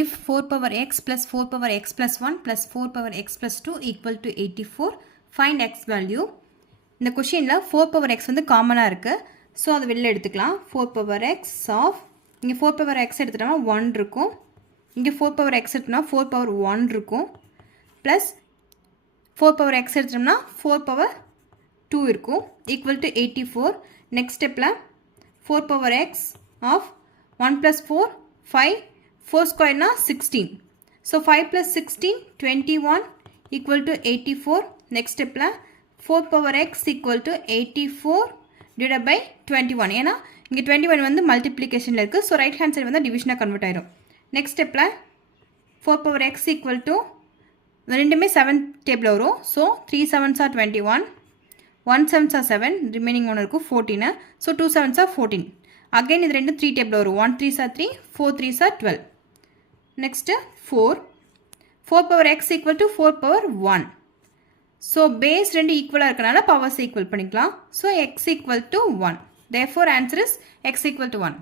if 4 power x plus 4 power x plus 1 plus 4 power x plus 2 equal to 84, find x value. இந்த கொஷினில் 4 power x வந்து காமனாக இருக்குது. So அதை வெளில எடுத்துக்கலாம். 4 power x of, இங்கே 4 power x எடுத்துட்டோம்னா 1 இருக்கும். இங்கே 4 power x எடுத்தோம்னா 4 power 1 இருக்கும். ப்ளஸ் 4 power x எடுத்தோம்னா 4 power 2 இருக்கும். Equal to 84. நெக்ஸ்ட் ஸ்டெப்பில் 4 power x of 1 plus 4, 5, 4 square na 16. So 5 plus 16, 21 equal to 84. Next step la 4 power x equal to 84 divided by 21. ஏனா இங்க 21 வந்து மல்டிப்ளிகேஷன்ல இருக்கு. So right hand side வந்து டிவிஷனா convert ஆயிடும். Next step la 4 power x equal to ரெண்டுமே 7 table வரும். So 3 7s are 21. 1 7s are 7. Remaining one இருக்கும் 14. So 2 7s are 14. Again இது ரெண்டு 3 டேபிள் வரும். 1 3s are 3. 4 3s are 12. Next 4 power x equal to 4 power 1. So base ரெண்டு ஈக்குவலாக இருக்கனால powers equal பண்ணிக்கலாம். So x equal to 1. Therefore answer is x equal to 1.